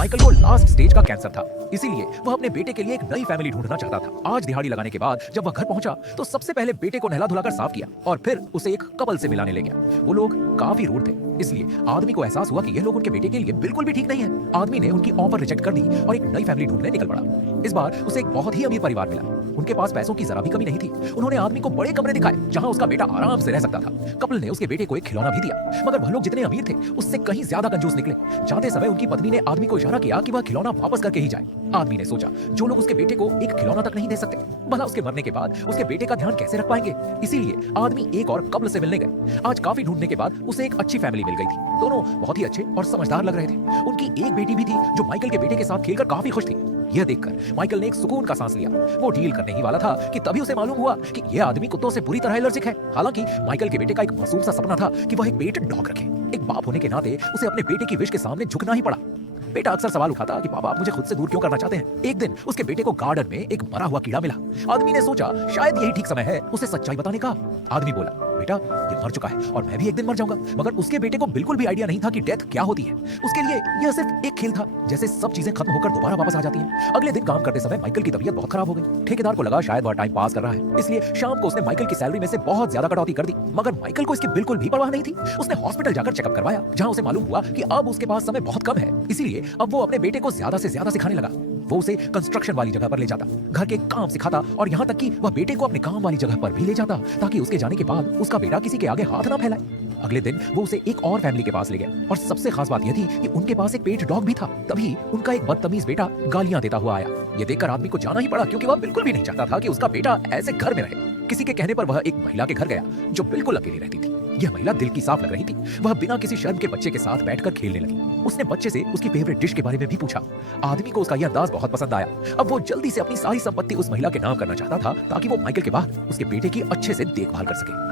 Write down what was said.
Michael को last stage का cancer था, इसीलिए वह अपने बेटे के लिए एक नई फैमिली ढूंढना चाहता था। आज दिहाड़ी लगाने के बाद जब वह घर पहुंचा तो सबसे पहले बेटे को नहला धुलाकर साफ किया और फिर उसे एक कपल से मिलाने ले गया। वो लोग काफी रूड थे, इसलिए आदमी को एहसास हुआ कि यह लोग उनके बेटे के लिए बिल्कुल भी ठीक नहीं है। आदमी ने उनकी ऑफर रिजेक्ट कर दी और एक नई फैमिली ढूंढने निकल पड़ा। इस बार उसे एक बहुत ही अमीर परिवार मिला। उनके पास पैसों की जरा भी कमी नहीं थी। उन्होंने आदमी को बड़े कमरे दिखाए जहां उसका बेटा आराम से रह सकता था। कपल ने उसके बेटे को एक खिलौना भी दिया, मगर वह लोग जितने अमीर थे उससे कहीं ज्यादा कंजूस निकले। जाते समय उनकी पत्नी ने आदमी को इशारा किया कि वह खिलौना वापस करके ही जाए। आदमी ने सोचा, जो लोग उसके बेटे को एक खिलौना तक नहीं दे सकते, भला उसके मरने के बाद उसके बेटे का ध्यान कैसे रख पाएंगे। इसीलिए आदमी एक और कपल से मिलने गए। आज काफी ढूंढने के बाद उसे एक अच्छी फैमिली मिल गई थी। दोनों बहुत ही अच्छे और समझदार लग रहे थे। उनकी एक बेटी भी थी जो माइकल के बेटे के साथ खेलकर काफी खुश थी। यह देखकर माइकल ने एक सुकून का सांस लिया। वो डील करने ही वाला था कि तभी उसे मालूम हुआ कि यह आदमी कुत्तों से बुरी तरह एलर्जिक है। हालांकि माइकल के बेटे का एक मासूम सा सपना था कि वह एक पेट डॉग रखे। एक बाप होने के नाते उसे अपने बेटे की विश के सामने झुकना ही पड़ा। बेटा अक्सर सवाल उठाता कि पापा आप मुझे खुद से दूर क्यों करना चाहते हैं। एक दिन उसके बेटे को गार्डन में एक मरा हुआ कीड़ा मिला। आदमी ने सोचा शायद यही ठीक समय है उसे सच्चाई बताने का। आदमी बोला, बेटा ये मर चुका है और मैं भी एक दिन मर जाऊंगा। मगर उसके बेटे को बिल्कुल भी आइडिया नहीं था कि डेथ क्या होती है। उसके लिए यह सिर्फ एक खेल था, जैसे सब चीजें खत्म होकर दोबारा वापस आ जाती हैं। अगले दिन काम करते समय माइकल की तबीयत बहुत खराब हो गई। ठेकेदार को लगा शायद वह टाइम पास कर रहा है, इसलिए शाम को उसने माइकल की सैलरी में से बहुत ज्यादा कटौती कर दी। मगर माइकल को इसकी बिल्कुल भी परवाह नहीं थी। उसने हॉस्पिटल जाकर चेकअप करवाया, जहां उसे मालूम हुआ कि अब उसके पास समय बहुत कम है। इसीलिए अब वो अपने बेटे को ज्यादा से ज्यादा सिखाने लगा। वो उसे कंस्ट्रक्शन वाली जगह पर ले जाता, घर के काम सिखाता और यहाँ तक कि वह बेटे को अपने काम वाली जगह पर भी ले जाता, ताकि उसके जाने के बाद उसका बेटा किसी के आगे हाथ ना फैलाए। अगले दिन वो उसे एक और फैमिली के पास ले गया और सबसे खास बात यह थी कि उनके पास एक पेट डॉग भी था। तभी उनका एक बदतमीज बेटा गालियां देता हुआ आया। ये देखकर आदमी को जाना ही पड़ा, क्योंकि वह बिल्कुल भी नहीं चाहता था कि उसका बेटा ऐसे घर में रहे। किसी के कहने पर वह एक महिला के घर गया जो बिल्कुल अकेली रहती थी। यह महिला दिल की साफ लग रही थी। वह बिना किसी शर्म के बच्चे के साथ बैठकर खेलने लगी। उसने बच्चे से उसकी फेवरेट डिश के बारे में भी पूछा। आदमी को उसका यह अंदाज बहुत पसंद आया। अब वो जल्दी से अपनी सारी संपत्ति उस महिला के नाम करना चाहता था, ताकि वो माइकल के बाद उसके बेटे की अच्छे से देखभाल कर सके।